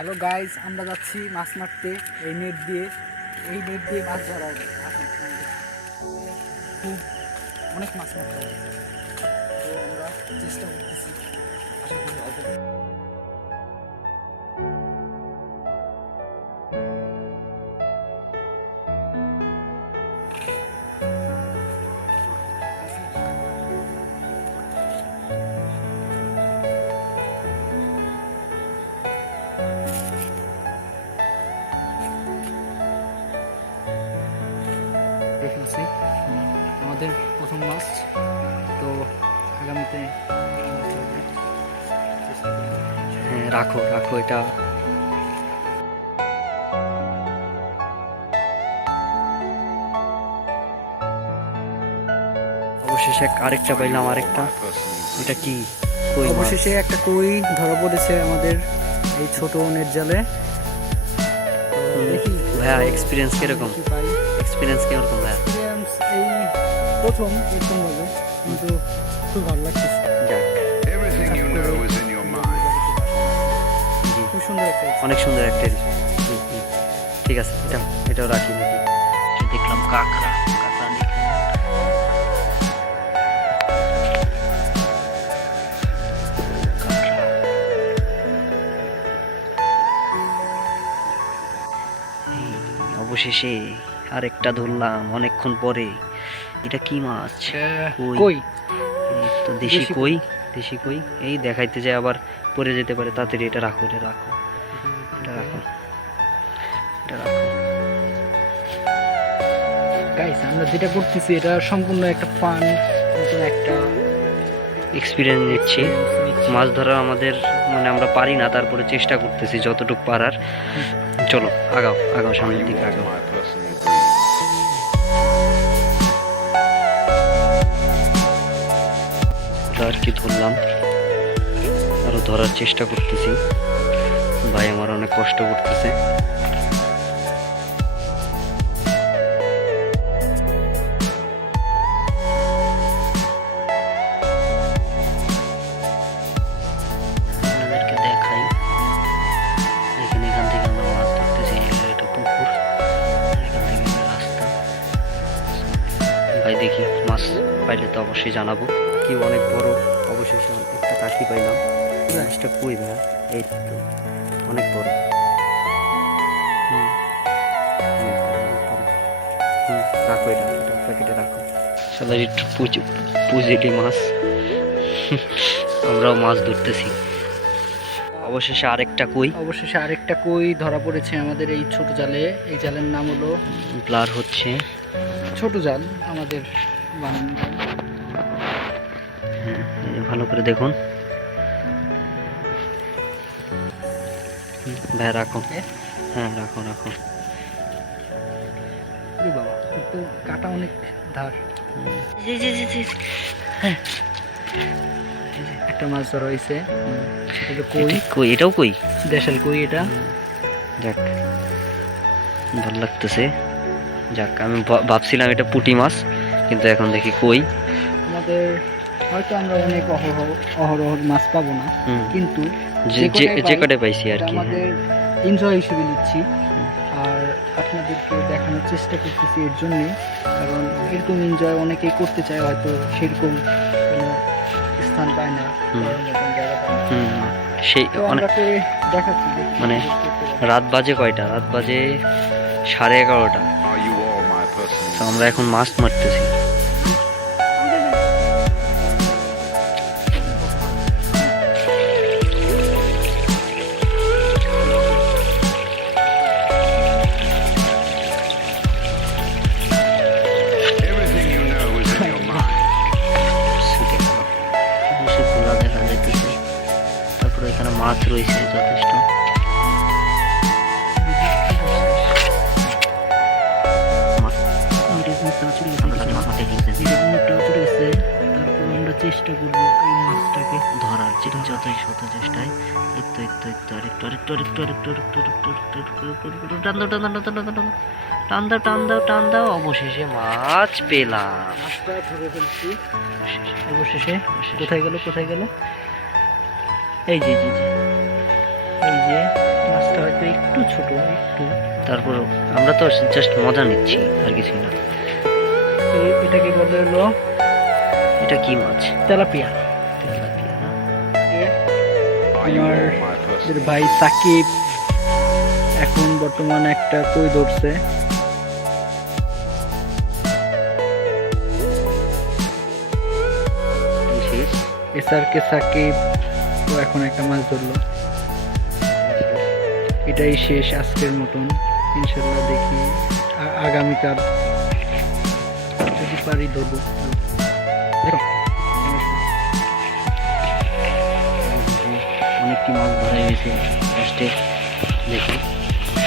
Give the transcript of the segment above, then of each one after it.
Hello guys, আমরা যাচ্ছি মাছ মারতে এই নেট দিয়ে মাছ ধরা হবে। খুব অনেক মাছ মারতে হবে, তো আমরা চেষ্টা করতেছি, আশা করি হবে। দেখেছি আমাদের প্রথম মাছ, তো আগামীতে হ্যাঁ, রাখো রাখো এটা। অবশেষে আরেকটা পাইলাম, আরেকটা। এটা কি কই মাছ? অবশেষে একটা কই ধরা পড়েছে আমাদের এই ছোট নেট জালে। দেখি ভাইয়া এক্সপিরিয়েন্স কিরকম? কি পাই। এক্সপিরিয়েন্স কিরকম ভাইয়া? এক্সপিরিয়েন্স এই প্রথম ভাবে, কিন্তু খুব ভালো লাগতেছে। যাক, Everything you know is in your mind. খুব সুন্দর একটা অনেক সুন্দর একটা। ঠিক আছে, এটাও রাখি নাকি? দেখলাম কাঁকড়া দেখলাম। অবশেষে আরেকটা ধরলাম অনেকক্ষণ পরে। এটা কি মাছ? কই। তো দেশি কই, দেশি কই। এই দেখাইতে যায় আবার পড়ে যেতে পারে, তাড়াতাড়ি এটা রাখো, এটা রাখো, এটা রাখো, এটা রাখো। গাইস, আমরা যেটা করতেছি এটা সম্পূর্ণ একটা ফান, নতুন একটা এক্সপিরিয়েন্স নিচ্ছি মাছ ধরা। আমাদের মানে আমরা পারি না, তারপরে চেষ্টা করতেছি যতটুকু পারার। চলো আগাও আগাও, সামনের দিকে আগাও। My personal breed. আর কি ধরলাম, আরো ধরার চেষ্টা করতেছি। ভাই আমার অনেক কষ্ট করতেছে। আপনাদেরকে দেখাই, এখান থেকে আমরা মাছ ধরতেছি। এটা পুকুর, এখান থেকে রাস্তা। ভাই দেখি মাছ পাইলে তো অবশ্যই জানাবো। কি অনেক বড়, অবশেষে একটা কাঠি পাইলাম। মাছটা কই ভাই? এই তো অনেক বড়। রাখো এটা, প্যাকেটে রাখো। সাদা একটু পুজেটি মাছ। আমরাও মাছ ধরতেছি। অবশেষে আরেকটা কই ধরা পড়েছে আমাদের এই ছোট জালে। এই জালের নাম হলো ব্লার হচ্ছে। ছোট জাল আমাদের বানানো। হ্যাঁ, ভালো করে দেখুন ভাই, রাখো। হ্যাঁ রাখো রাখো। বাবা, কিন্তু কাটা অনেক ধার। একটা মাছ ধরা হয়েছে, কই, এটাও কই, দেশাল কই এটা। যাক ভালো লাগতেছে। যাক, আমি ভাবছিলাম এটা পুঁটি মাছ, কিন্তু এখন দেখি কই। আমাদের হয়তো আমরা অনেক অহরহ মাছ পাবো না, কিন্তু যে কটা পাইছি আর কি, আমাদের এনজয় হিসেবে নিচ্ছি। আর আপনাদেরকে দেখানোর চেষ্টা করতেছি এর জন্যই, কারণ এরকম এনজয় অনেকেই করতে চায়, হয়তো সেরকম কোনো স্থান পায় না, জায়গা পায় না। সেই আমরা করে দেখাচ্ছি। মানে রাত বাজে কয়টা? রাত বাজে 11:30। Are you all my personal? তো আমরা এখন মাছ মারতেছি। Everything you know is in your mind. দেখা যাইতেছে, তারপরে এখানে মাছ রয়েছে যথেষ্ট। তারপর আমরা চেষ্টা করবো এই মাছটাকে ধরার, যত চেষ্টায়। টান দাও। অবশেষে মাছ পেলাম। মাছটা ধরে ফেলছি অবশেষে। কোথায় গেল? এই যে মাছটা একটু ছোট, একটু। তারপর আমরা তো জাস্ট মজা নিচ্ছি আর কিছু না। এটাকে বলে হলো এটা কি মাছ? তেলাপিয়া। তেলাপিয়া না? Are you আমার all my personal ভাই সাকিব এখন বর্তমানে একটা কই ধরছে। বিশেষ এসআরকে সাকিব তো এখন একটা মাছ ধরলো। এটাই শেষ আজকের মতন। ইনশাল্লাহ দেখি আগামীকাল যদি পারি ধরবো। দেখো অনেকটি মাছ ধরা হয়েছে ফার্স্টে। দেখি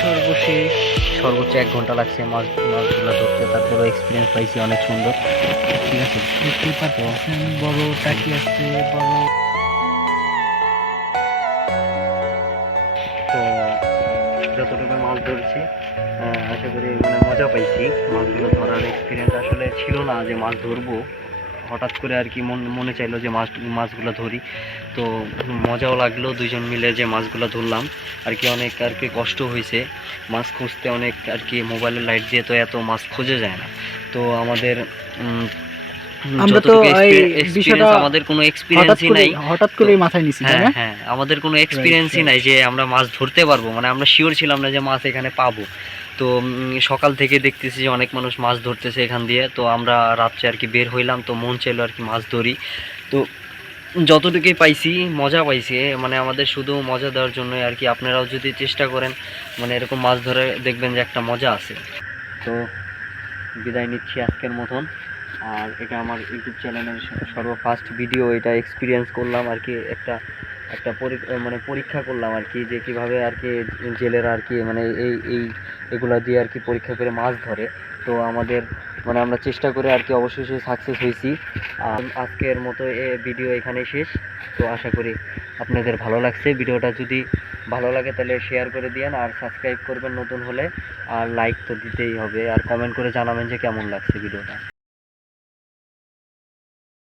সর্বশেষ সর্বোচ্চ 1 ঘন্টা লাগছে মাছগুলো ধরতে, তারপরে এক্সপিরিয়েন্স পাইছি অনেক সুন্দর। ঠিক আছে, দেখতেই পাচ্ছেন বড় টাকি আছে, বড়। তো যতটুকু মাছ ধরছি আশা করি মানে মজা পাইছি। মাছগুলো ধরার এক্সপিরিয়েন্স আসলে ছিল না যে মাছ ধরবো, হঠাৎ করে আর কি মনে চাইলো যে মাছগুলো ধরি। তো মজাও লাগলো দুইজন মিলে যে মাছগুলো ধরলাম আর কি। অনেক আর কি কষ্ট হয়েছে মাছ খুঁজতে, অনেক আর কি মোবাইলের লাইট দিয়ে তো এত মাছ খুঁজে যায় না। তো আমাদের আমরা তো যতটুকু এই এক্সপিরিয়েন্স, বিষয়টা আমাদের কোনো এক্সপিরিয়েন্সই নাই। হঠাৎ করে মাথায় নিছি, তাই হ্যাঁ না? হ্যাঁ, আমাদের কোনো এক্সপিরিয়েন্সই নাই যে আমরা মাছ ধরতে পারবো, মানে আমরা শিওর ছিলাম না যে মাছ এখানে পাবো। তো সকাল থেকে দেখতেছি যে অনেক মানুষ মাছ ধরতেছে এখান দিয়ে। তো আমরা রাত্রে আর কি বের হইলাম, তো মন চাইলো আর কি মাছ ধরি। তো যতটুকুই পাইছি মজা পাইছি, মানে আমাদের শুধু মজা দেওয়ার জন্য আর কি। আপনারাও যদি চেষ্টা করেন মানে এরকম মাছ ধরে, দেখবেন যে একটা মজা আছে। তো বিদায় নিচ্ছি আজকের মতন। আর এটা আমার ইউটিউব চ্যানেলের ফার্স্ট ভিডিও, এটা এক্সপিরিয়েন্স করলাম আর কি। একটা একটা মানে পরীক্ষা করলাম আর কি, যে কীভাবে আর কি জেলেরা আর কি মানে এগুলা দিয়ে আর কি পরীক্ষা করে মাছ ধরে। তো আমাদের মানে আমরা চেষ্টা করে আর কি অবশেষে সাকসেস হয়েছি। আজকের মতো ভিডিও এখানেই শেষ। তো আশা করি আপনাদের ভালো লাগছে। ভিডিওটা যদি ভালো লাগে তাহলে শেয়ার করে দিয়েন, আর সাবস্ক্রাইব করবেন নতুন হলে, আর লাইক তো দিতেই হবে, আর কমেন্ট করে জানাবেন যে কেমন লাগছে ভিডিওটা।